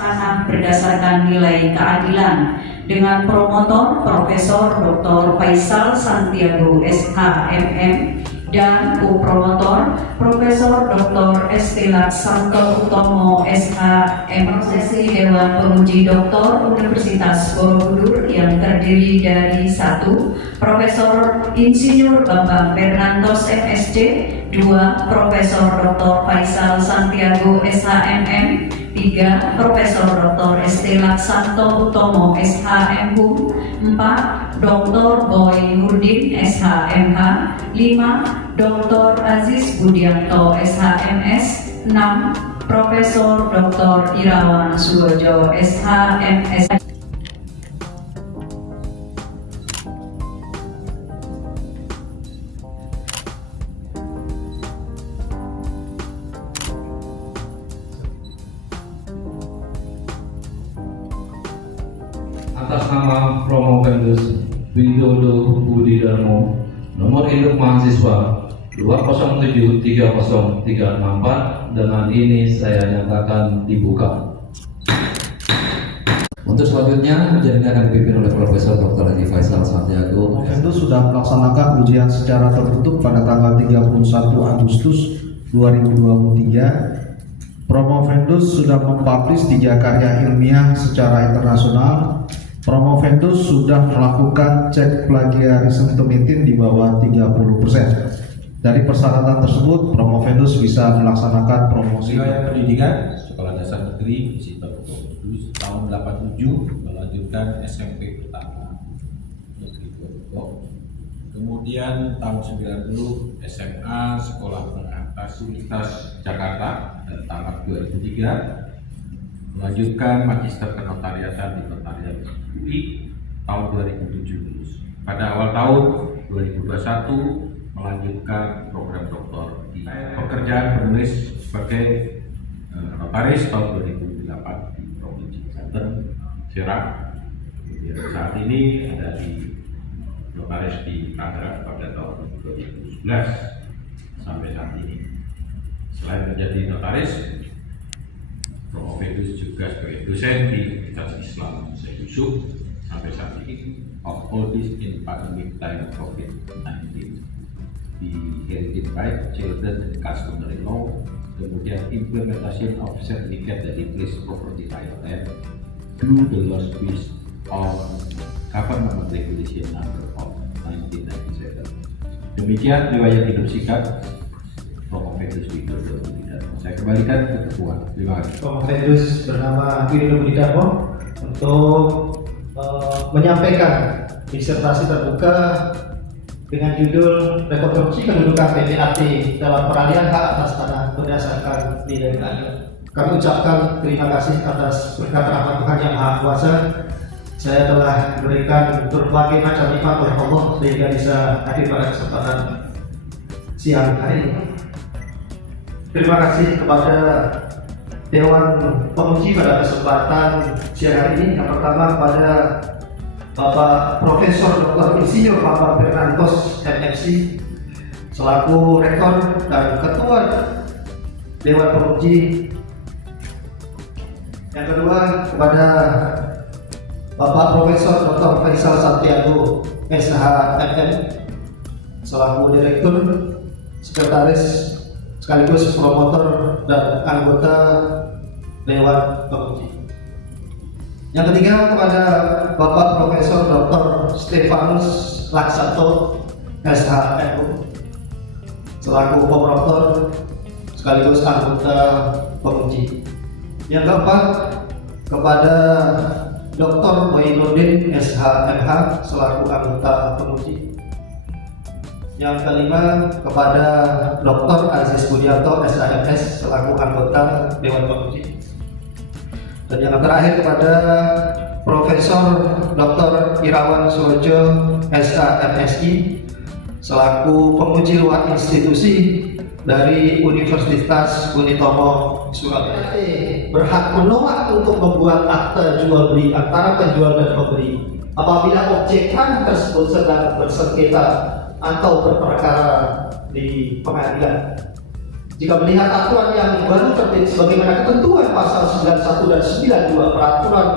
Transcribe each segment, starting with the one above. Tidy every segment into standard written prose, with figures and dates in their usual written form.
Tanah berdasarkan nilai keadilan dengan promotor Profesor Dr. Faisal Santiago SHMM dan co-promotor Profesor Dr. Estela Sangkel Utomo SHM. Sesi Dewan Penguji Doktor Universitas Borobudur yang terdiri dari 1. Profesor Insinyur Bambang Fernandos MSc, 2. Profesor Dr. Faisal Santiago SHMM, 3. Profesor Dr. Estela Santo Utomo SHM Hum, 4. Dr. Boy Nurdin SHMH, 5. Dr. Aziz Budianto SHMS, 6. Profesor Dr. Irawan Suwojo SHMS. Atas nama Promo Vendus Widodo Budi Darmo, nomor induk mahasiswa 2073034, dengan ini saya nyatakan dibuka. Untuk selanjutnya, ujian ini akan dipimpin oleh Profesor Dr. Haji Faisal Santiago. Itu sudah melaksanakan ujian secara tertutup pada tanggal 31 Agustus 2023. Promovendus sudah mempublish 3 karya ilmiah secara internasional. Promovendus sudah melakukan cek plagiarisme tumitin di bawah 30%. Dari persyaratan tersebut, Promovendus bisa melaksanakan promosi pendidikan Sekolah Dasar Negeri Visita Borobudur tahun 87 melanjutkan SMP pertama Negeri Borobudur. Kemudian tahun 90 SMA Sekolah Menengah Atas Universitas Jakarta, dan tamat 2003 melanjutkan Magister Kenotariatan di Notariat UI tahun 2017. Pada awal tahun 2021 melanjutkan program doktor di pekerjaan penulis sebagai notaris tahun 2008 di Provinsi Banten, Serang. Kemudian saat ini ada di notaris di Tangerang pada tahun 2011 sampai saat ini. Selain menjadi notaris, Promovendus juga sebagai dosen di Universitas Islam Syekh Yusuf sampai saat ini. Of all this in pandemic time COVID-19, di Heritage Right, Children and Customary Law, kemudian Implementation of Certificate that Increase Property Ireland through the laws based on Government Regulation Number of 1997. Demikian riwayat hidup singkat Promovendus Widodo Budi Darmo. Saya kembalikan ke ketua. Terima kasih. Promovendus bernama Widodo Budi Darmo untuk menyampaikan disertasi terbuka dengan judul Rekonstruksi Kedudukan PPAT dalam Peralihan Hak Atas Tanah Berdasarkan Nilai Keadilan. Kami ucapkan terima kasih atas berkat rahmat Tuhan Yang Maha Kuasa. Saya telah diberikan berbagai macam nikmat oleh Allah sehingga bisa hadir pada kesempatan siang hari ini. Terima kasih kepada Dewan Penguji pada kesempatan siang hari ini. Yang pertama kepada Bapak Profesor Dr. Insinyur Bambang Fernandos MSc selaku Rektor dan Ketua Dewan Penguji. Yang kedua kepada Bapak Profesor Dr. Faisal Santiago SHMM selaku Direktur, Sekretaris sekaligus promotor dan anggota Dewan Penguji. Yang ketiga kepada Bapak Profesor Dr. Stefanus Laksanto SHMU selaku promotor sekaligus anggota penguji. Yang keempat kepada Dr. Boy Nurdin SHMH selaku anggota penguji. Yang kelima kepada Dr. Aziz Budianto SHMS selaku anggota Dewan Penguji. Dan yang terakhir kepada Profesor Dr. Irawan Surojo SHMSI selaku penguji luar institusi dari Universitas Unitomo Surabaya. Berhak menolak untuk membuat akta jual beli antara penjual dan pembeli apabila objek tanah tersebut sedang bersengketa atau berperkara di pengadilan. Jika melihat aturan yang baru terbit sebagaimana ketentuan pasal 91 dan 92 Peraturan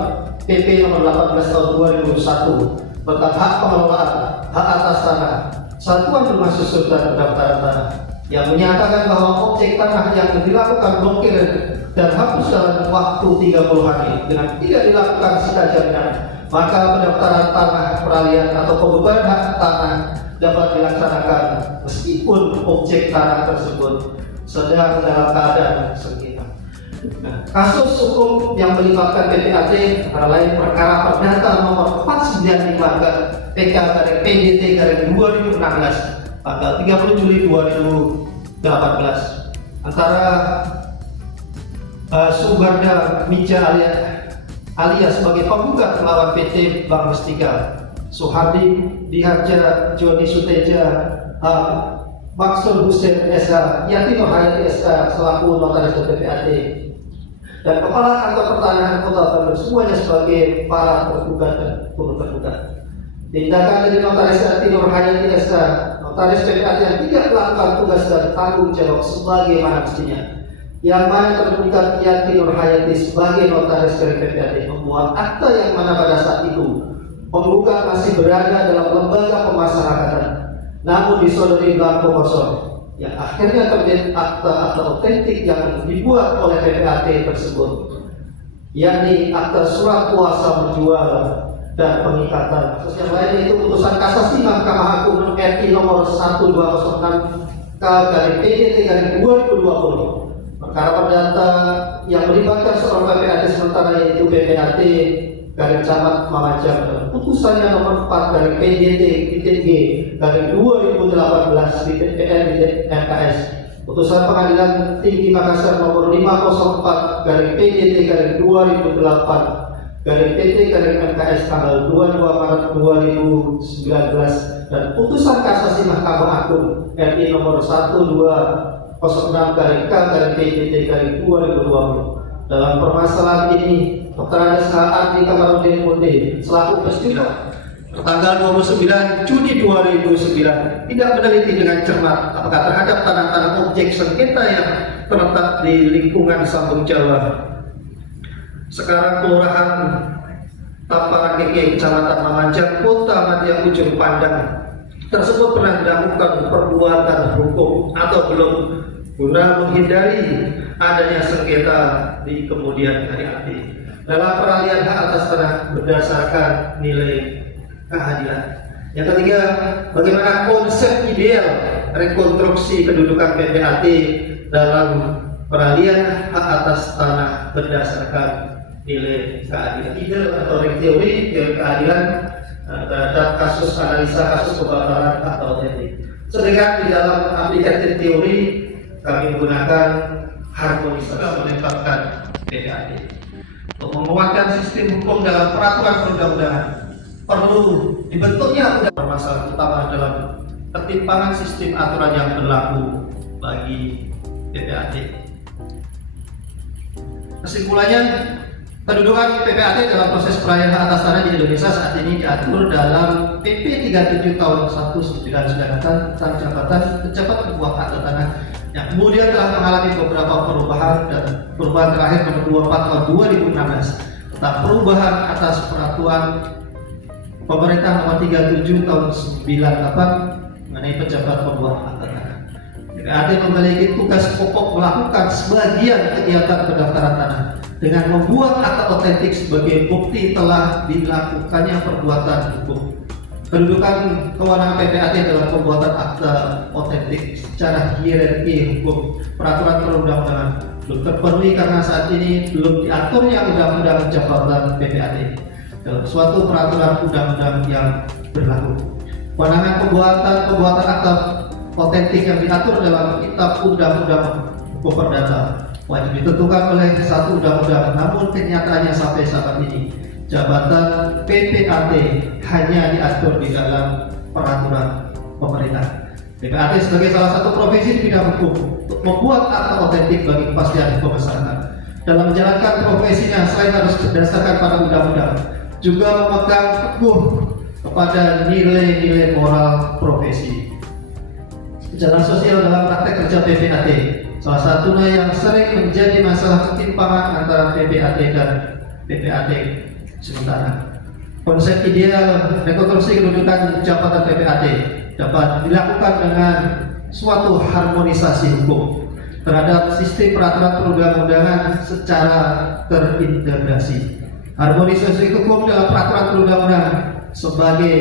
PP nomor 18 tahun 2001 tentang hak pengelolaan hak atas tanah, satuan rumah susun dan pendaftaran tanah, yang menyatakan bahwa objek tanah yang dilakukan blokir dan hapus dalam waktu 30 hari dengan tidak dilakukan sita jaminan, maka pendaftaran tanah, peralihan atau pembebanan hak tanah dapat dilaksanakan meskipun objek tanah tersebut sedang dalam keadaan sengketa. Nah, kasus hukum yang melibatkan PPAT antara lain perkara perdata nomor 495 PK/PDT/2016 tanggal 30 Juli 2018 antara Subarda Mija alias sebagai penggugat melawan PT Bank Mustika, Suhardi Diharja Joni Suteja Maksud Hussein SH, Yatino Hayati SH selaku notaris PPAT, dan Kepala Kantor Pertanahan Kota Bandung semuanya sebagai para tergugat dan turut tergugat. Tindakan dari notaris Yatino Hayati SH, notaris PPAT yang tidak melakukan tugas dan tanggung jawab sebagaimana mestinya, yang mana tergugat Yatino Hayati sebagai notaris dari PPAT membuat akta yang mana pada saat itu penggugat masih berada dalam lembaga pemasyarakatan, namun disodori belangko kosong, yang akhirnya terbit akta otentik yang dibuat oleh PPAT tersebut, yakni akta surat kuasa menjual dan pengikatan. Kasus yang lain yaitu putusan kasasi Mahkamah Agung RI nomor 1206 K/PDT/2020, perkara perdata yang melibatkan seorang PPAT sementara yaitu PPAT garing Camat Mamajang, dan putusannya nomor 4 PDT/PDT/2018 MKS, putusan Pengadilan Tinggi Makassar nomor 504 PDT/2008 PT/MKS tanggal 22 Maret 2019, dan putusan kasasi Mahkamah Agung RI nomor 1206 K/PDT/2020. Dalam permasalahan ini, Dr. Andes Ardi Kamarudin Munde selaku pestitut tanggal 29 Juni 2009 tidak meneliti dengan cermat apakah terhadap tanah-tanah objek sengketa yang terletak di lingkungan Sambung Jawa sekarang Kelurahan Taparangkeke, Kecamatan Mamajang, Kota Madya Ujung Pandang tersebut pernah dilakukan perbuatan hukum atau belum, guna menghindari adanya sengketa di kemudian hari dalam peralihan hak atas tanah berdasarkan nilai keadilan. Yang ketiga, bagaimana konsep ideal rekonstruksi kedudukan PPAT dalam peralihan hak atas tanah berdasarkan nilai keadilan. Ideal atau teori keadilan terhadap kasus analisa kasus kebakaran atau otentik. Sedangkan di dalam aplikasi teori kami menggunakan harmonisasi menetapkan PPAT. Untuk menguatkan sistem hukum dalam peraturan perundang-undangan, perlu dibentuknya permasalahan utama dalam ketimpangan sistem aturan yang berlaku bagi PPAT. Kesimpulannya, kedudukan PPAT dalam proses peralihan hak atas tanah di Indonesia saat ini diatur dalam PP 37 tahun 1999 tentang jabatan pejabat pembuat akta tanah, yang kemudian telah mengalami beberapa perubahan, dan perubahan terakhir nomor 24 tahun 2016 tentang perubahan atas peraturan pemerintah nomor 37 tahun 98 mengenai pejabat pembuat akta tanah. PPAT memiliki tugas pokok melakukan sebagian kegiatan pendaftaran tanah dengan membuat akta otentik sebagai bukti telah dilakukannya perbuatan hukum. Kedudukan kewenangan PPAT dalam pembuatan akta otentik secara hierarki hukum peraturan perundang-undangan belum terpenuhi karena saat ini belum diaturnya undang-undang jabatan PPAT dalam suatu peraturan undang-undang yang berlaku. Kewenangan pembuatan akta otentik yang diatur dalam Kitab Undang-Undang Hukum Perdata wajib ditentukan oleh satu undang-undang. Namun kenyataannya sampai saat ini jabatan PPAT hanya diatur di dalam peraturan pemerintah. PPAT sebagai salah satu profesi di bidang hukum untuk membuat akta otentik bagi kepastian hukum masyarakat. Dalam menjalankan profesinya selain harus berdasarkan pada undang-undang, juga memegang teguh kepada nilai-nilai moral profesi. Jalan sosial dalam praktek kerja PPAT, salah satunya yang sering menjadi masalah ketimpangan antara PPAT dan PPAT sementara. Konsep ideal rekonstruksi kedudukan jabatan PPAT dapat dilakukan dengan suatu harmonisasi hukum terhadap sistem peraturan perundang-undangan secara terintegrasi. Harmonisasi hukum dalam peraturan perundang-undangan sebagai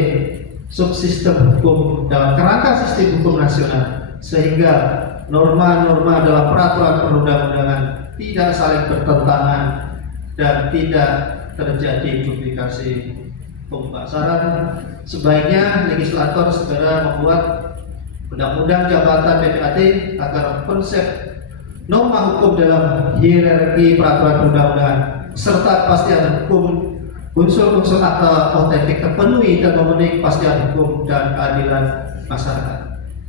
subsistem hukum dalam kerangka sistem hukum nasional, sehingga norma-norma dalam peraturan perundang-undangan tidak saling bertentangan dan tidak terjadi duplikasi pembahasan. Sebaiknya legislator segera membuat undang-undang jabatan PPAT agar konsep norma hukum dalam hierarki peraturan perundang-undangan serta kepastian hukum unsur-unsur akta otentik terpenuhi dan memenuhi kepastian hukum dan keadilan masyarakat.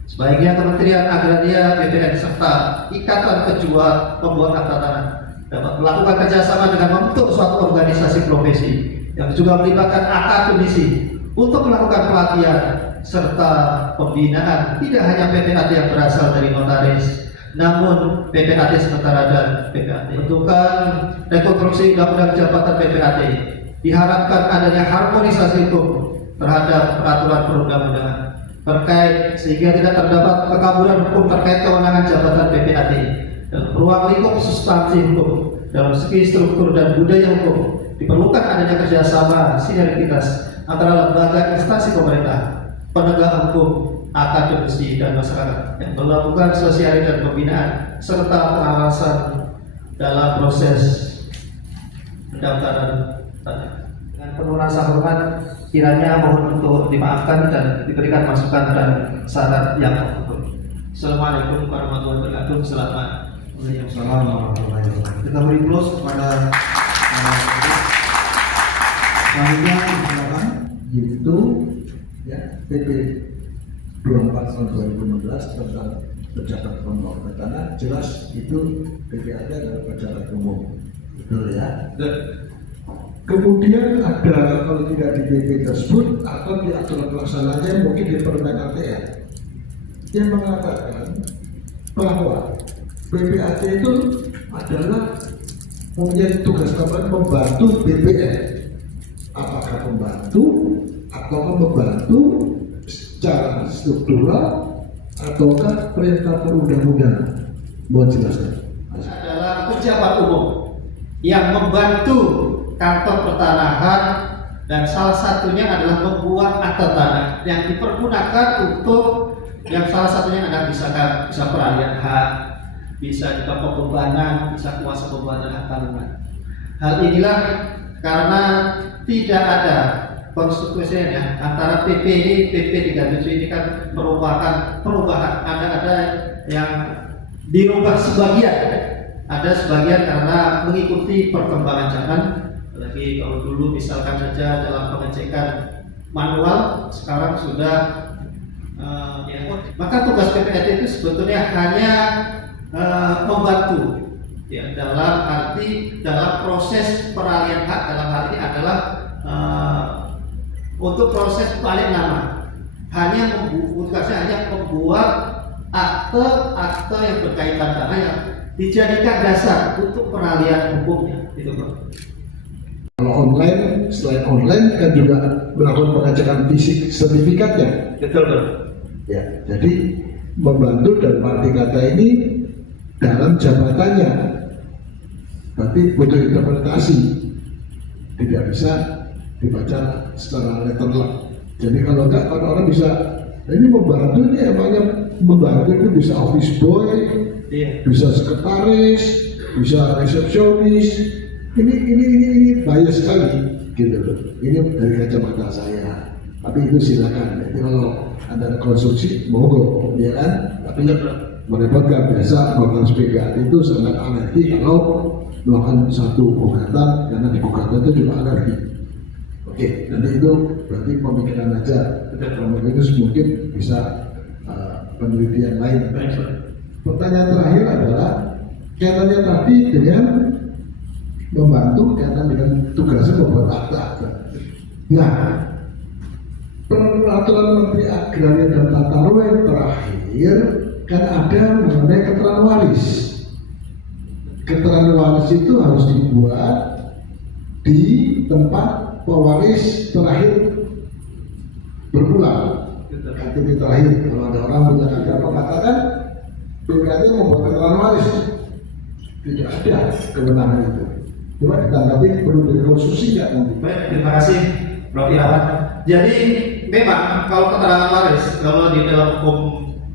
Sebaiknya Kementerian Agraria, BPN serta Ikatan Kejual Pembuat Akta Tanah dapat melakukan kerjasama dengan membentuk suatu organisasi profesi yang juga melibatkan akademisi untuk melakukan pelatihan serta pembinaan tidak hanya PPAT yang berasal dari notaris, namun PPAT sementara dan PPAT. Bentukan rekonstruksi undang-undang jabatan PPAT diharapkan adanya harmonisasi hukum terhadap peraturan perundang-undangan terkait sehingga tidak terdapat kekaburan hukum terkait kewenangan jabatan PPAT dalam ruang lingkup substansi hukum. Dalam segi struktur dan budaya hukum diperlukan adanya kerjasama sinergitas antara lembaga instansi pemerintah, penegak hukum, akademisi dan masyarakat yang melakukan sosialisasi dan pembinaan serta pengawasan dalam proses pendaftaran tanah. Dengan penuh rasa hormat, kiranya mohon untuk dimaafkan dan diberikan masukan dan syarat yang tertentu. Assalamualaikum warahmatullahi wabarakatuh. Selamat. Kita beri plus kepada selanjutnya silakan. Yaitu ya PP 24 tahun 2016 tentang pejabat umum. Karena jelas itu PPAT adalah pejabat umum, betul ya. Kemudian ada kalau tidak di PP tersebut atau di aturan pelaksananya mungkin di Permen ATR yang mengatakan bahwa PPAT itu adalah mempunyai tugas tambahan membantu BPN. Apakah membantu atau membantu secara struktural ataukah perintah perundang-undangan? Mohon jelaskan. Adalah pejabat umum yang membantu kantor pertanahan dan salah satunya adalah membuat akta tanah yang dipergunakan untuk yang salah satunya adalah bisa peralihan hak, bisa juga pembebanan, bisa kuasa pembebanan hak tanggungan. Hal inilah karena tidak ada konstitusinya antara PP ini, PP 37 ini kan merupakan perubahan. Ada yang dirubah sebagian, ada sebagian karena mengikuti perkembangan zaman. Lagi kalau dulu misalkan saja dalam pengecekan manual, sekarang sudah maka tugas PPAT itu sebetulnya hanya membantu ya, dalam proses peralihan hak. Dalam hal ini adalah untuk proses balik nama, tugasnya hanya membuat akte yang berkaitan tanah yang dijadikan dasar untuk peralihan hukumnya itu. Kalau online, selain online kan juga melakukan pengecekan fisik sertifikatnya. Betul. Ya, jadi membantu dan arti kata ini dalam jabatannya, tapi butuh interpretasi, tidak bisa dibaca secara letterlock. Jadi kalau enggak, kalau orang bisa, ini membantu ini emangnya membantu itu bisa office boy, bisa sekretaris, bisa resepsionis. Ini bahaya sekali, gitu loh. Ini dari kacamata saya. Tapi itu silakan. Jadi kalau ada konstruksi, monggo, ya kan? Tapi merepotkan biasa notaris PPAT itu sangat alergi kalau melakukan satu gugatan karena di gugatan itu juga alergi. Oke, nanti itu berarti pemikiran aja. Kalau itu mungkin bisa penelitian lain. Pertanyaan terakhir adalah kaitannya tadi dengan membantu kaitan dengan tugasnya membuat akta. Nah, peraturan Menteri Agraria dan Tata Ruang yang terakhir kan ada mengenai keterangan waris. Keterangan waris itu harus dibuat di tempat pewaris terakhir berpulang. KTP terakhir. Kalau ada orang punya KTP mengatakan PPAT membuat keterangan waris, tidak ada kewenangan itu. Cuma ditanggapi perlu dikonstruksi nggak nanti? Baik, terima kasih Prof. Irawan. Jadi memang kalau keterangan waris, kalau di dalam hukum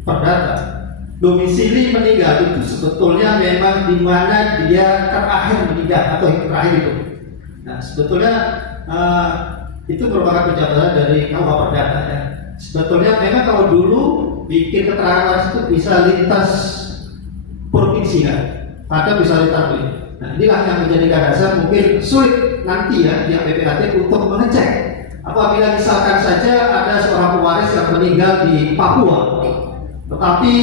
perdata, domisili meninggal itu sebetulnya memang di mana dia terakhir meninggal atau yang terakhir itu. Nah, sebetulnya itu merupakan penjelasan dari KUH Perdata ya. Sebetulnya memang kalau dulu bikin keterangan waris itu bisa lintas provinsi kan, atau bisa lintas ini. Nah, inilah yang menjadikan dasar mungkin sulit nanti ya pihak PPAT untuk mengecek apabila misalkan saja ada seorang pewaris yang meninggal di Papua, tetapi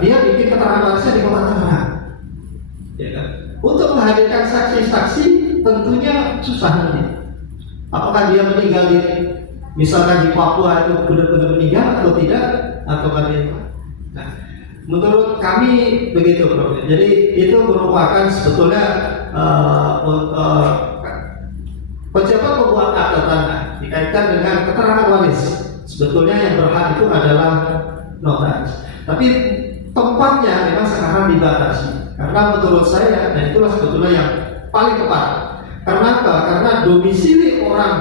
dia bikin keterangan warisnya di Kota Tangerang, ya kan? Untuk menghadirkan saksi-saksi tentunya susah nanti. Apakah dia meninggal di misalkan di Papua itu benar-benar meninggal atau tidak, atau bagaimana? Nah, menurut kami begitu, Bro. Jadi itu merupakan sebetulnya pejabat pembuat akta tanah dikaitkan dengan keterangan waris. Sebetulnya yang berhak itu adalah notaris. Tapi tempatnya memang sekarang dibatasi. Karena menurut saya, dan itulah sebetulnya yang paling tepat. Karena apa? Karena domisili orang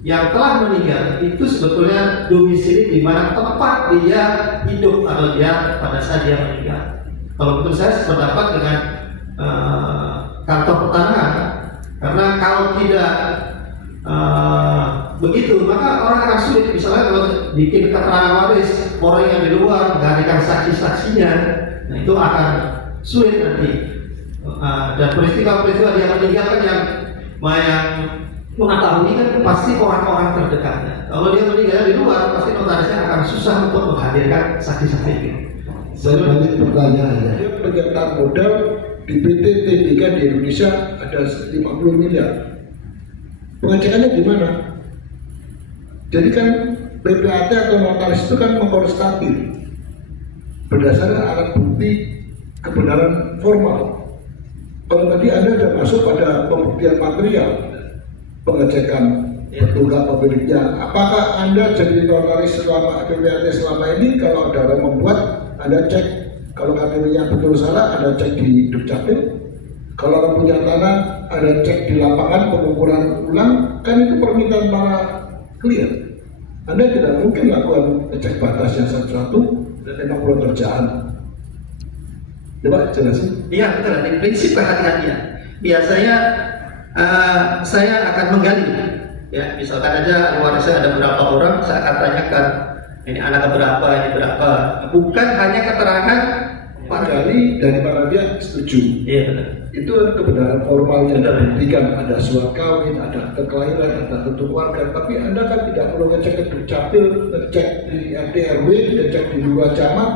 yang telah meninggal itu sebetulnya domisili di mana tempat dia hidup atau dia pada saat dia meninggal. Kalau menurut saya sependapat dengan kantor pertanahan, karena kalau tidak begitu maka orang akan sulit. Misalnya kalau bikin keterangan waris orang yang di luar menghadirkan saksi-saksinya, nah itu akan sulit nanti. Dan peristiwa-peristiwa dia meninggal kan yang mengetahui kan pasti orang-orang terdekatnya. Kalau dia meninggal di luar, pasti notarisnya akan susah untuk menghadirkan saksi-saksi itu. Saya balik pertanyaannya. Penyertaan modal di PT TBK di Indonesia ada 50 miliar. Pengecekannya di mana? Jadi kan PPAT atau notaris itu kan mengkonstatir berdasarkan alat bukti kebenaran formal. Kalau tadi Anda sudah masuk pada pembuktian material, pengecekan petugas pemiliknya. Apakah Anda jadi notaris selama PPAT selama ini? Kalau ada orang membuat, Anda cek. Kalau KTP-nya betul salah, Anda cek di Dukcapil. Kalau orang punya tanah, Anda cek di lapangan pengukuran ulang. Kan itu permintaan para klien. Anda tidak mungkin lakukan cek batas yang satu-satu dan memang perlu kerjaan. Coba jelasin. Iya betul. Di prinsip kehati-hatian. Biasanya saya akan menggali, ya misalkan aja warisnya ada berapa orang, saya akan tanyakan ini anak berapa, ini berapa, bukan hanya keterangan Menggali daripada dia setuju. Iya benar. Itu kebenaran formalnya Anda buktikan, ada surat kawin, ada akte kelahiran, ada tentu keluarga. Tapi Anda kan tidak perlu ngecek ke Dukcapil, ngecek di RT RW, ngecek di luar camat,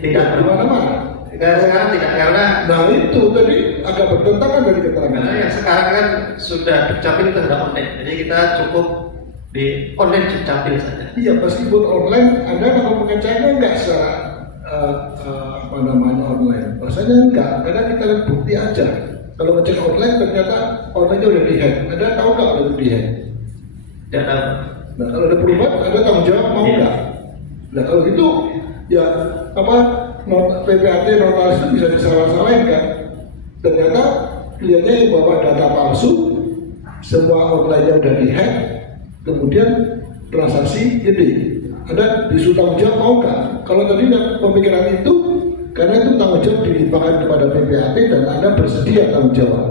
tidak di mana-mana. Sekarang tidak, karena Nah itu tadi agak bertentangan dari keterangan. karena yang sekarang kan sudah Dukcapil itu sudah online, jadi kita cukup di online Dukcapil saja. Iya, meskipun online, Anda kalau mengeceknya enggak secara online. Rasanya enggak, karena kita lihat bukti aja. Kalau ngecek online ternyata online-nya udah di-hack. Anda tahu nggak udah di-hack? Tidak tahu. Nah kalau ada perubahan, Anda tanggung jawab mau nggak? Nah kalau gitu, ya PPAT notaris itu bisa disalah-salahin kan? Ternyata kliennya yang bawa data palsu, semua online-nya udah di-hack, kemudian transaksi jadi Anda disuruh tanggung jawab mau nggak? Kalau tadi pemikiran itu, karena itu tanggung jawab dilimpahkan kepada PPAT dan Anda bersedia tanggung jawab.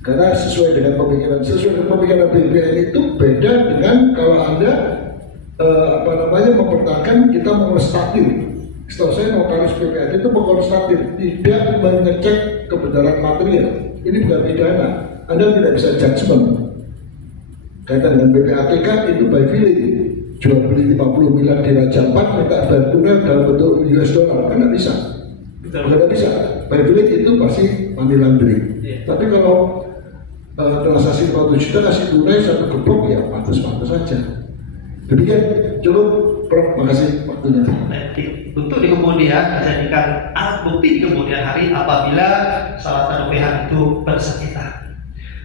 Karena sesuai dengan pemikiran BPN itu beda dengan kalau Anda mempertahankan kita mengkonstatir. Setahu saya notaris BPAT itu mengkonstatir, tidak mengecek kebenaran material. Ini bukan pidana. Anda tidak bisa judgement. Kaitan dengan PPATK itu by feeling. Jual beli 50 miliar di Raja Ampat, minta bantuan dalam bentuk US dollar, kan tidak bisa. Tidak bisa. By feeling itu pasti money laundering. Tapi kalau transaksi 50 juta kasih tunai satu gepok, ya pantas-pantas saja. Demikian, cukup, Prof. Makasih waktunya. Untuk di kemudian dijadikan alat bukti di kemudian hari apabila salah satu pihak itu bersengketa.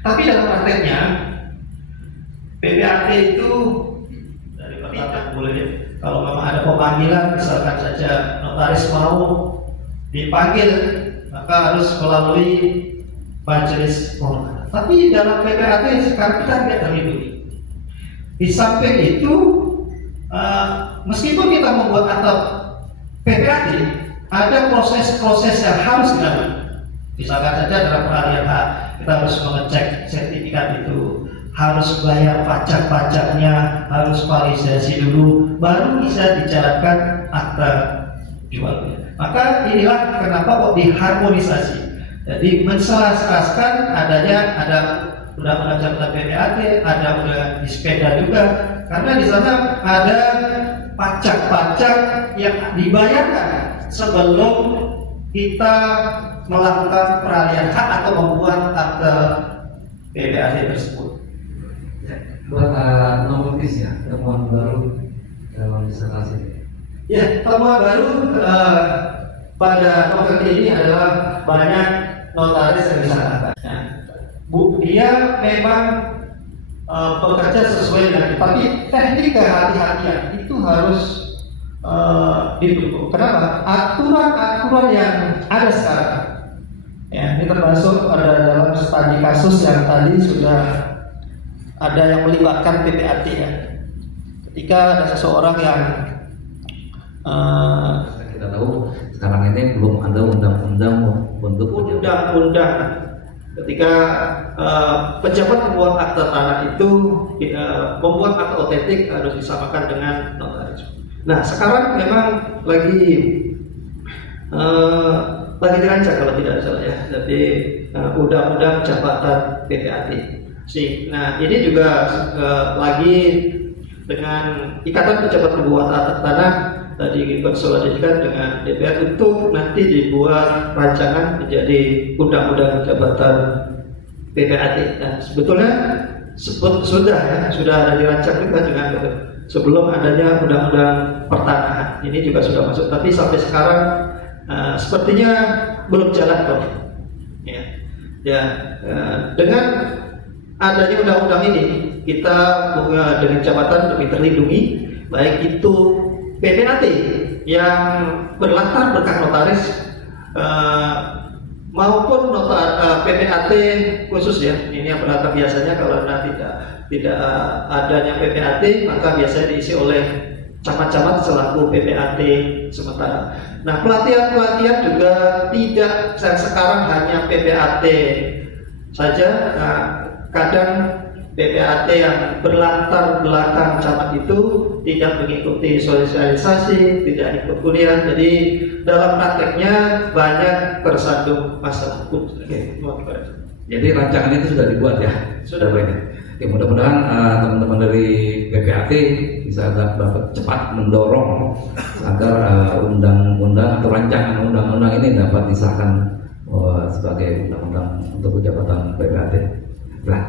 Tapi dalam prakteknya PPAT itu dari perkataan boleh, kalau memang ada pemanggilan, misalkan saja notaris mau dipanggil, maka harus melalui majelis kehormatan. Tapi dalam PPAT sekarang kita tidak terlindungi. Di samping itu, meskipun kita membuat atap PPAT, ada proses-proses yang harus dilalui. Misalkan saja dalam peralihan hak, kita harus mengecek sertifikat itu, harus bayar pajak-pajaknya, harus validasi dulu, baru bisa dijalankan akta jual beli. Maka inilah kenapa kok diharmonisasi. Jadi menselas-selaskan ada undang-undang jabatan PPAT, ada undang di sepeda juga, karena di sana ada pajak-pajak yang dibayarkan sebelum kita melakukan peralihan hak atau membuat akte PPAT tersebut. Buat notis ya, temuan baru dalam disertasi. Ya, temuan baru pada novel ini adalah banyak notaris yang disangkakan. Dia memang bekerja sesuai dengan, tapi teknik kehati-hatian itu harus didukung. Kenapa? Aturan-aturan yang ada sekarang, ya, ini termasuk ada dalam studi kasus yang tadi sudah ada yang melibatkan PPAT ya. Ketika ada seseorang yang Kita tahu sekarang ini belum ada undang-undang untuk undang-undang ketika pejabat membuat akta tanah itu membuat akta otentik harus disamakan dengan notaris. Nah sekarang memang lagi dirancang kalau tidak salah ya, jadi undang-undang jabatan PPAT. Nah ini juga lagi dengan ikatan pejabat pembuat akta tanah tadi dikonsolidasikan dengan DPR untuk nanti dibuat rancangan menjadi undang-undang jabatan PPAT. Nah, sebetulnya sudah ada dirancang juga dengan sebelum adanya undang-undang pertanahan. Ini juga sudah masuk, tapi sampai sekarang sepertinya belum jalan, Prof. Dengan adanya undang-undang ini kita dengan jabatan lebih terlindungi, baik itu PPAT yang berlatar belakang notaris maupun PPAT khusus ya. Ini yang berlatar biasanya kalau tidak adanya PPAT maka biasanya diisi oleh camat-camat selaku PPAT sementara. Nah pelatihan juga tidak sekarang hanya PPAT saja. Nah, kadang PPAT yang berlatar belakang camat itu tidak mengikuti sosialisasi, tidak ikut kuliah, jadi dalam prakteknya banyak tersandung masalah. Jadi rancangan itu sudah dibuat ya? Sudah banyak. Ya, mudah-mudahan teman-teman dari PPAT bisa dapat cepat mendorong agar undang-undang atau rancangan undang-undang ini dapat disahkan sebagai undang-undang untuk jabatan PPAT. Nah,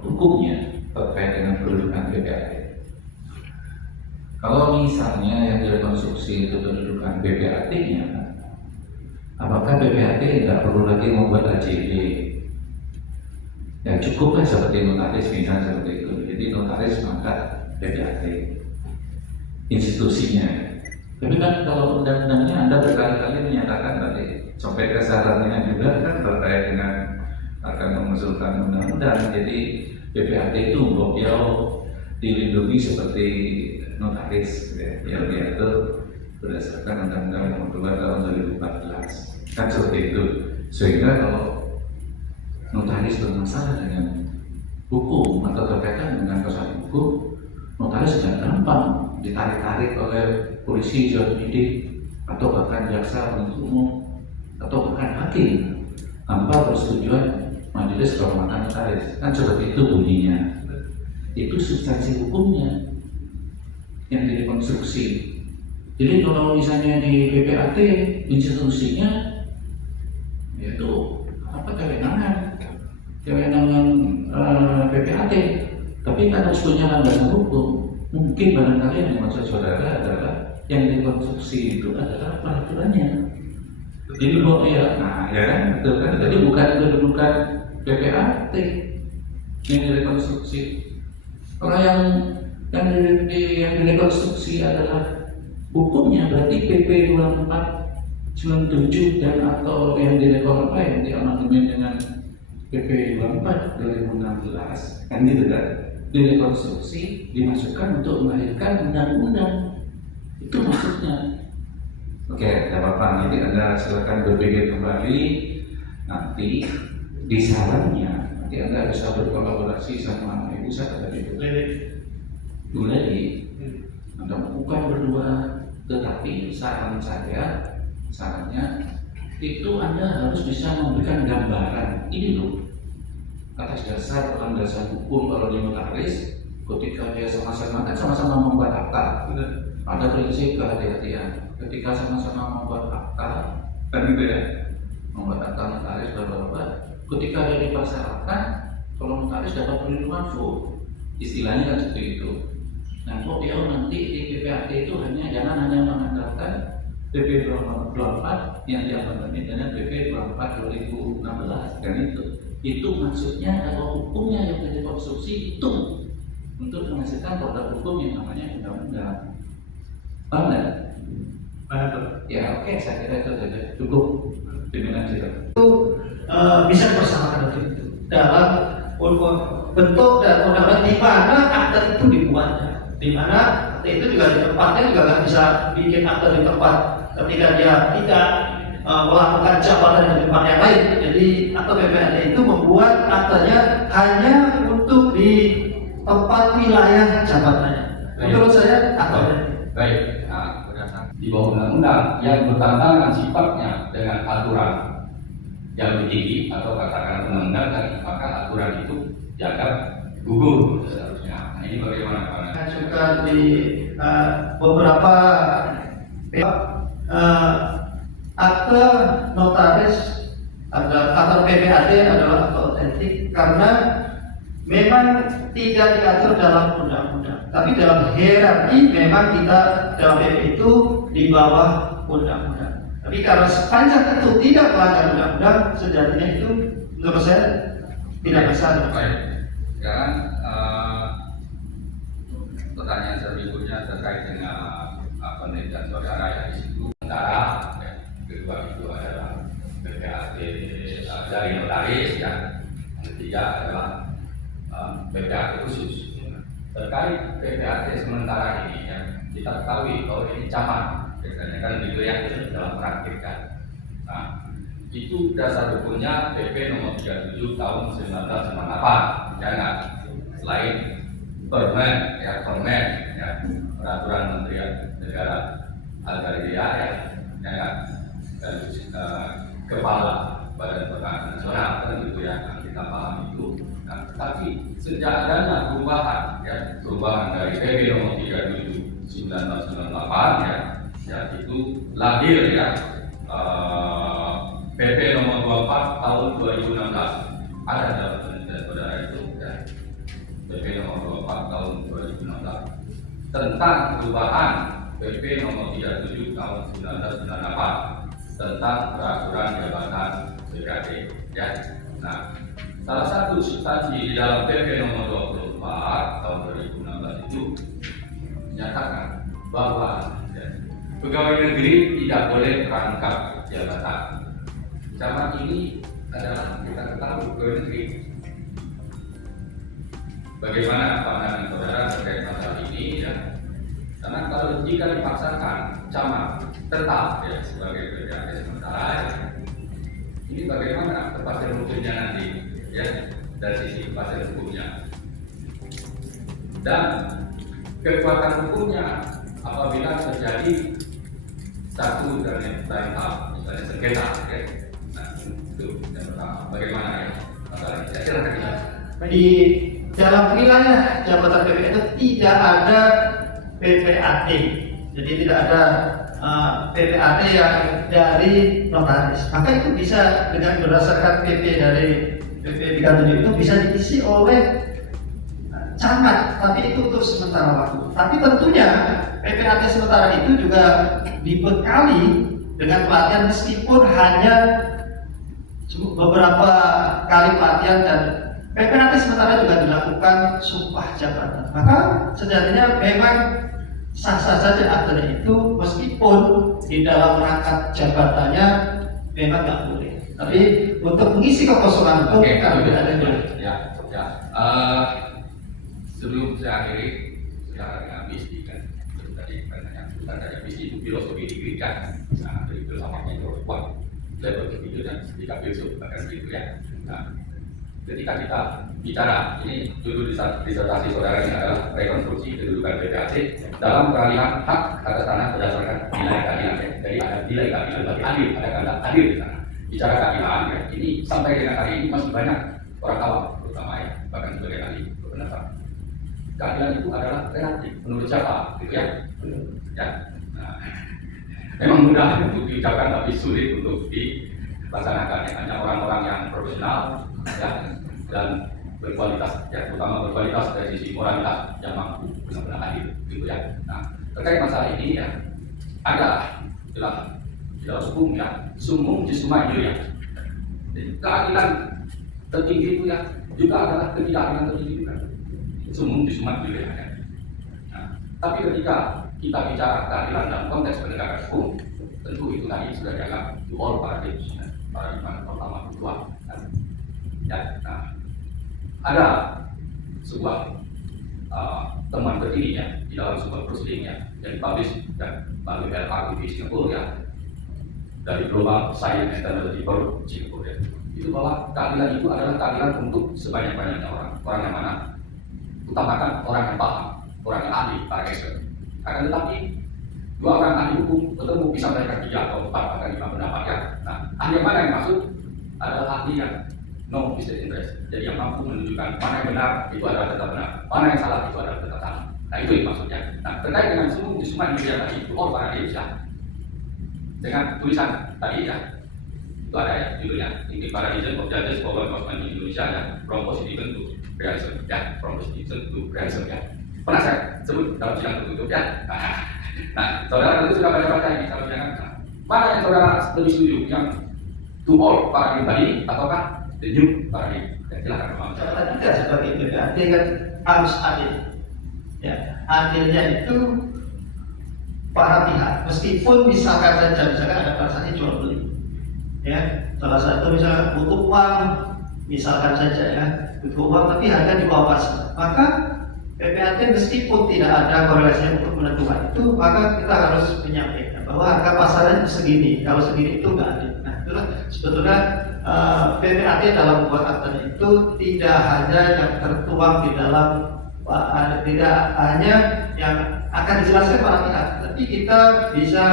hukumnya terkait dengan kedudukan PPAT. Kalau misalnya yang direkonstruksi itu kedudukan PPAT-nya, apakah PPAT tidak perlu lagi membuat AJB? Ya cukuplah seperti notaris misalnya seperti itu. Jadi notaris mangkat PPAT institusinya. Tapi kan kalau undang-undangnya Anda berkali-kali menyatakan tadi sampai kesarannya juga kan terkait dengan akan mengusulkan undang-undang. Jadi PPAT itu beliau dilindungi seperti notaris ya. Dia itu berdasarkan undang-undang nomor 2 tahun 2014 kan seperti itu. Sehingga kalau notaris bermasalah dengan hukum atau berkaitan dengan persoalan hukum, notaris tidak gampang ditarik-tarik oleh polisi, penyidik, atau bahkan jaksa penuntut umum, atau bahkan hakim tanpa persetujuan majelis kehormatan notaris. Kan seperti itu bunyinya. Itu substansi hukumnya yang direkonstruksi. Jadi kalau misalnya di PPAT institusinya yaitu apa, kewenangan PPAT, tapi kan harus punya landasan hukum. Mungkin barangkali yang dimaksud saudara adalah yang dikonstruksi itu adalah peraturannya. Jadi bahwa ya, nah ya kan, betul kan? Jadi bukan kedudukan PPAT yang direkonstruksi. Kalau yang direkonstruksi adalah hukumnya, berarti PP 2497 dan atau yang direkon apa yang diamandemen dengan PP 24 2016 kan gitu kan, direkonstruksi dimasukkan untuk melahirkan undang-undang. Itu maksudnya. Oke, tidak apa-apa, nanti Anda silakan berpikir kembali. Nanti di sarannya nanti Anda bisa berkolaborasi sama Ibu saya tadi Bu Leli. Anda bukan berdua, tetapi sarannya itu Anda harus bisa memberikan gambaran ini loh, atas dasar landasan hukum. Kalau di notaris ketika dia sama-sama membuat akta, ada prinsip kehati-hatian. Ketika sama-sama membuat akta, kan gitu ya, membuat akta notaris berapa, ketika dia dipersyaratkan, kalau notaris dapat perlindungan full, istilahnya kan seperti itu. Nah, kok dia nanti di PPAT itu jangan hanya mengandalkan PP 24 yang diamandemen dengan PP 24 2016 kan itu maksudnya kalau hukumnya yang direkonstruksi itu untuk menghasilkan produk hukum yang namanya undang-undang. Paham nggak? Ya oke, saya kira itu saja cukup. Pimpinan sidang itu bisa bersamakan itu dalam bentuk dan undang-undang di mana akta itu dibuatnya, di mana akta itu juga di tempatnya juga nggak bisa bikin akta di tempat ketika dia tidak melakukan jabatan di tempat yang lain. Jadi akta PPAT itu membuat aktanya hanya untuk di tempat wilayah jabatannya. Menurut saya aktanya. Baik, nah, berdasarkan di bawah undang-undang yang bertentangan sifatnya dengan aturan yang lebih tinggi atau katakan undang-undang, maka aturan itu dianggap gugur seharusnya. Nah, ini bagaimana Pak? Juga di beberapa akte notaris atau PPAT adalah akte otentik karena memang tidak diatur dalam undang-undang, tapi dalam hierarki memang kita dalam PP itu di bawah undang-undang. Tapi karena sepanjang itu tidak melanggar undang-undang, sejatinya itu menurut saya tidak masalah. Baik. Sekarang pertanyaan berikutnya terkait dengan penelitian saudara yang di situ. Antara kedua itu adalah PPAT dari notaris, yang ketiga adalah PPAT khusus. Terkait PPAT sementara ini ya, kita ketahui bahwa ini camat, biasanya kan gitu ya dalam praktikkan. Nah, itu dasar hukumnya PP nomor 37 tahun 1998, ya nggak? Selain permen ya peraturan Menteri Negara Agraria ya nggak? Dan kepala Badan Pertanahan Nasional kan gitu ya, kita paham itu. Nah, tapi sejak adanya perubahan dari PP nomor 37 1998 ya itu lahir ya PP nomor 24 tahun 2016 ada dalam penelitian saudara itu ya, PP nomor 24 tahun 2016 tentang perubahan PP nomor 37 tahun 1998 tentang peraturan jabatan PPAT ya. Nah, salah satu substansi di dalam PP nomor 24 tahun 2016 itu menyatakan bahwa pegawai negeri tidak boleh merangkap jabatan. Camat ini adalah kita ketahui pegawai negeri. Bagaimana pandangan saudara terkait masalah ini ya? Karena kalau jika dipaksakan camat tetap ya sebagai PPAT sementara, ini bagaimana kepastian hukumnya nanti? ya, dari sisi kepastian hukumnya. Dan kekuatan hukumnya apabila terjadi satu dari hal, misalnya sengketa, ya. Nah, itu yang pertama. Bagaimana ya masalahnya? Ya, silakan kita. Di dalam wilayah jabatan PPAT itu tidak ada PPAT, jadi tidak ada PPAT yang dari notaris. Maka itu bisa dengan berdasarkan PP dari PP di kantor itu bisa diisi oleh camat, tapi itu untuk sementara waktu. Tapi tentunya PPAT sementara itu juga dibekali dengan pelatihan meskipun hanya beberapa kali pelatihan, dan PPAT sementara juga dilakukan sumpah jabatan. Maka sejatinya memang sah-sah saja aktenya itu meskipun di dalam rangkap jabatannya memang nggak boleh. Tapi untuk mengisi kekosongan hukum kan ada boleh. Ya. Sebelum saya akhiri, saya dengan misi kan, tadi bukan dari misi itu filosofi diberikan, nah dari filsafatnya itu kuat. Saya berpikir dan ketika filsuf bahkan gitu ya. Nah, ketika kita bicara, ini judul disertasi saudara ini adalah rekonstruksi kedudukan PPAT dalam peralihan hak atas tanah berdasarkan nilai keadilan. Jadi ada nilai keadilan bagi adil, ada kata adil di sana. Bicara keadilan ya, ini sampai dengan hari ini masih banyak orang awam, terutama ya, bahkan sebagai ahli kebenaran. Keadilan itu adalah relatif, menurut siapa, gitu ya? Ya. Nah, memang mudah untuk diucapkan tapi sulit untuk dilaksanakan. Hanya orang-orang yang profesional ya, dan berkualitas, ya, terutama berkualitas dari sisi moralitas yang mampu benar-benar adil, gitu ya. Nah, terkait masalah ini ya, ada dalam hukum ya, sumum jisuma ya. Keadilan tertinggi itu ya juga adalah ketidakadilan tertinggi juga. Sumum jisuma ya. Nah, tapi ketika kita bicara keadilan dalam konteks penegakan hukum, tentu itu tadi sudah dianggap all paradigms, paradigma pertama kedua. Ya, nah, ada sebuah temuan terkini ya di dalam sebuah proceeding ya yang dipublish dan melalui LRT di Singapura ya, dari Global Science and Technology Forum Singapura ya. Itu bahwa keadilan itu adalah keadilan untuk sebanyak-banyaknya orang yang mana utamakan orang yang paham, orang yang ahli, para expert. Akan tetapi dua orang ahli hukum ketemu bisa mereka 3 atau 4 bahkan 5 pendapat ya. Nah, ahli yang mana yang masuk adalah ahli yang no vested interest. Jadi yang mampu menunjukkan mana yang benar itu adalah tetap benar, mana yang salah itu adalah tetap salah. Nah, itu yang maksudnya. Nah, terkait dengan semua media tadi itu para Indonesia dengan tulisan tadi ya, itu ada ya judulnya Inti Paradigm of Judges for Law Enforcement in Indonesia ya, from Positivism to Realism ya, from Positivism to Realism ya. Pernah saya sebut dalam sidang tertutup ya. Nah, saudara tentu sudah baca ini, kalau jangan mana yang saudara lebih setuju, yang to all paradigm tadi ataukah the new paradigm? Ya, silakan Pak. Kita sebagai PPAT kan harus adil. Ya, adilnya itu para pihak, meskipun misalkan ada transaksi jual beli, ya, salah satu misalnya butuh uang, misalkan saja ya, butuh uang tapi harga di bawah pasar, maka PPAT meskipun tidak ada korelasinya untuk menentukan itu, maka kita harus menyampaikan bahwa harga pasarnya segini, kalau segini itu nggak adil. Nah, itulah sebetulnya PPAT dalam membuat akta itu tidak hanya yang tertuang di dalam, tidak hanya yang akan dijelaskan para pihak, tapi kita bisa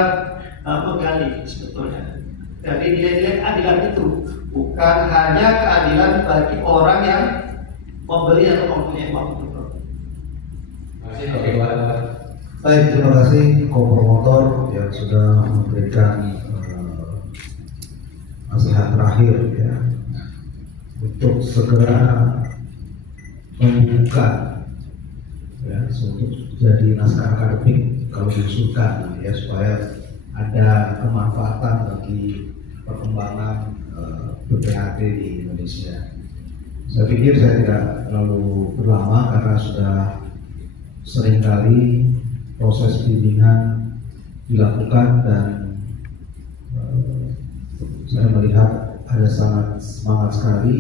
menggali sebetulnya dari nilai-nilai keadilan itu, bukan hanya keadilan bagi orang yang membeli atau mempunyai uang untuk produk. Baik, terima kasih kopromotor yang sudah memberikan nasihat terakhir ya, untuk segera membuka ya, untuk jadi naskah akademik kalau diusulkan ya, supaya ada kemanfaatan bagi perkembangan PPAT di Indonesia. Saya pikir saya tidak terlalu berlama karena sudah seringkali proses bimbingan dilakukan dan saya melihat ada sangat semangat sekali,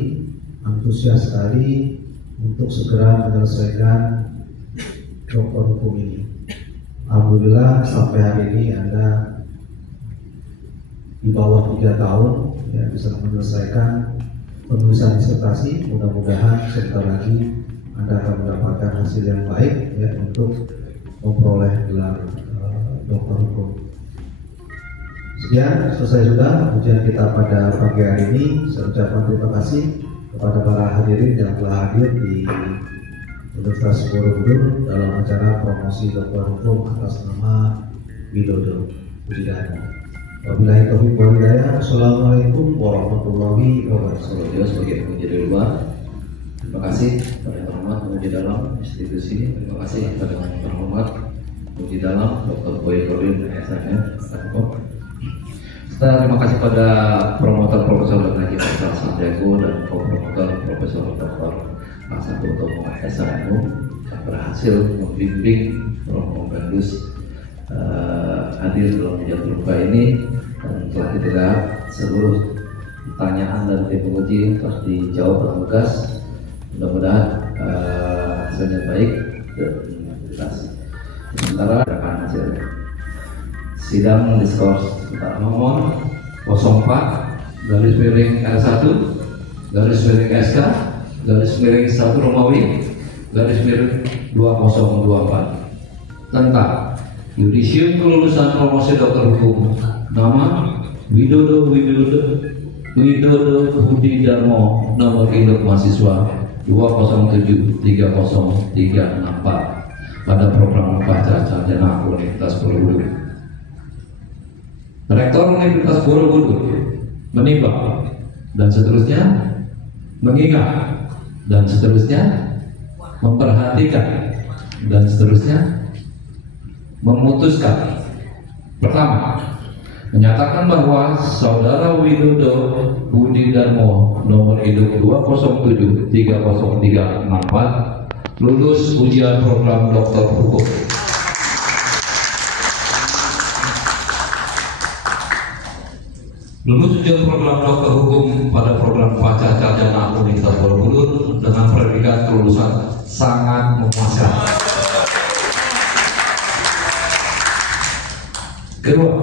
antusias sekali untuk segera menyelesaikan doktor hukum ini. Alhamdulillah sampai hari ini Anda di bawah 3 tahun ya, bisa menyelesaikan penulisan disertasi. Mudah-mudahan sebentar lagi Anda akan mendapatkan hasil yang baik ya untuk memperoleh gelar doktor hukum. Sekian, selesai sudah ujian kita pada pagi hari ini. Saya ucapkan terima kasih kepada para hadirin yang telah hadir di Universitas Borobudur dalam acara promosi doktor hukum atas nama Widodo Budi Darmo. Wabillahi taufiq wal hidayah. Assalamualaikum warahmatullahi wabarakatuh. Saudara sebagai penguji di luar, terima kasih kepada yang terhormat penguji dalam institusi. Terima kasih kepada yang terhormat penguji dalam Dr. Boy Korin SNM. Terima kasih pada promotor Profesor Dr. Faisal Santiago dan promotor Profesor Dr. Asad Utomo SNM yang berhasil membimbing Promo Pendus hadir dalam ujian terbuka ini, dan telah dijawab seluruh pertanyaan dan tim penguji telah dijawab dengan lugas. Mudah-mudahan hasilnya baik dan jelas. Sementara akan hasilnya. Sidang diskors nomor 04 garis miring R1 garis miring SK garis miring 1 Romawi garis miring 2024 tentang yudisium kelulusan promosi dokter hukum nama Widodo Budi Darmo, nomor induk mahasiswa 2073034 pada program Baca Sarjana Universitas Borobudur. Rektor Universitas Borobudur menimbang dan seterusnya, mengingat dan seterusnya, memperhatikan dan seterusnya, memutuskan. Pertama, menyatakan bahwa Saudara Widodo Budi Darmo, nomor induk 2073034 lulus ujian program doktor hukum. Lulus ujian program doktor hukum pada program Baca Sarjana Universitas Borobudur dengan predikat kelulusan sangat memuaskan. Kedua,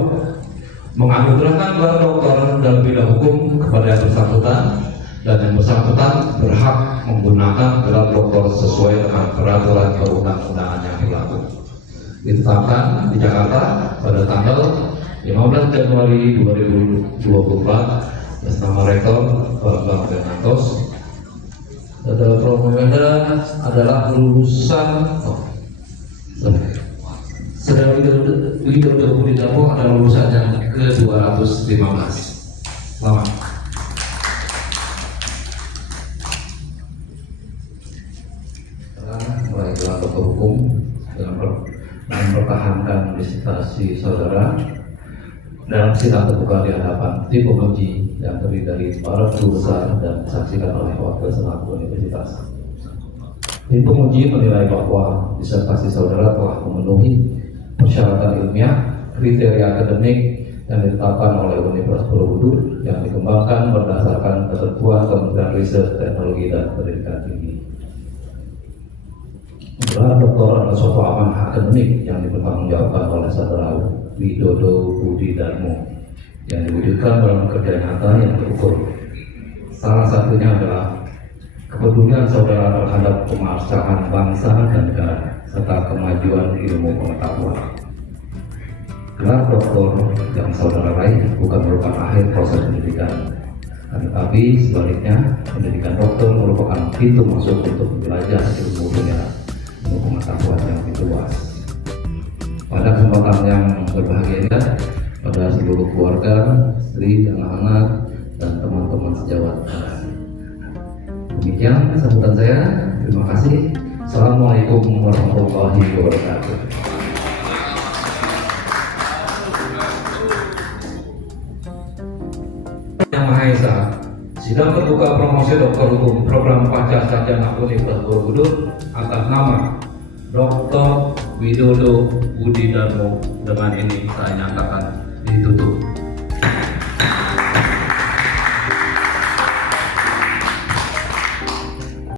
menganugerahkan gelar doktor dalam bidang hukum kepada yang bersangkutan, dan yang bersangkutan berhak menggunakan gelar doktor sesuai dengan peraturan perundang-undangan yang berlaku. Ditetapkan di Jakarta pada tanggal 15 Januari 2024 atas nama Rektor Bang Bernardos. Data Promomenda adalah lulusan Saudara Widodo Budi Darmo adalah lulusan yang ke-215. Selamat. Sekarang mulai gelar doktor hukum dengan mempertahankan disertasi saudara dalam sidang terbuka di hadapan tim penguji yang terdiri dari para guru besar dan disaksikan oleh wakil selaku universitas. Tim penguji menilai bahwa disertasi saudara telah memenuhi persyaratan ilmiah, kriteria akademik yang ditetapkan oleh Universitas Borobudur yang dikembangkan berdasarkan ketentuan Kementerian Riset, Teknologi dan Pendidikan Tinggi. Gelar doktor adalah suatu amanah akademik yang dipertanggungjawabkan oleh saudara Widodo Budi Darmo yang diwujudkan dalam kerja nyata yang terukur. Salah satunya adalah kepedulian saudara terhadap kemaslahatan bangsa dan negara serta kemajuan ilmu pengetahuan. Gelar doktor yang saudara raih bukan merupakan akhir proses pendidikan, tetapi sebaliknya pendidikan doktor merupakan pintu masuk untuk belajar ilmu dunia, ilmu pengetahuan yang lebih luas. Pada kesempatan yang berbahagia ini, pada seluruh keluarga, istri, anak-anak, dan teman-teman sejawat. Demikian sambutan saya. Terima kasih. Assalamualaikum warahmatullahi wabarakatuh. Yang Maha Esa, sidang terbuka promosi doktor hukum program Baca Sarjana Universitas Borobudur atas nama Dr. Widodo Budi Darmo dengan ini saya nyatakan ditutup.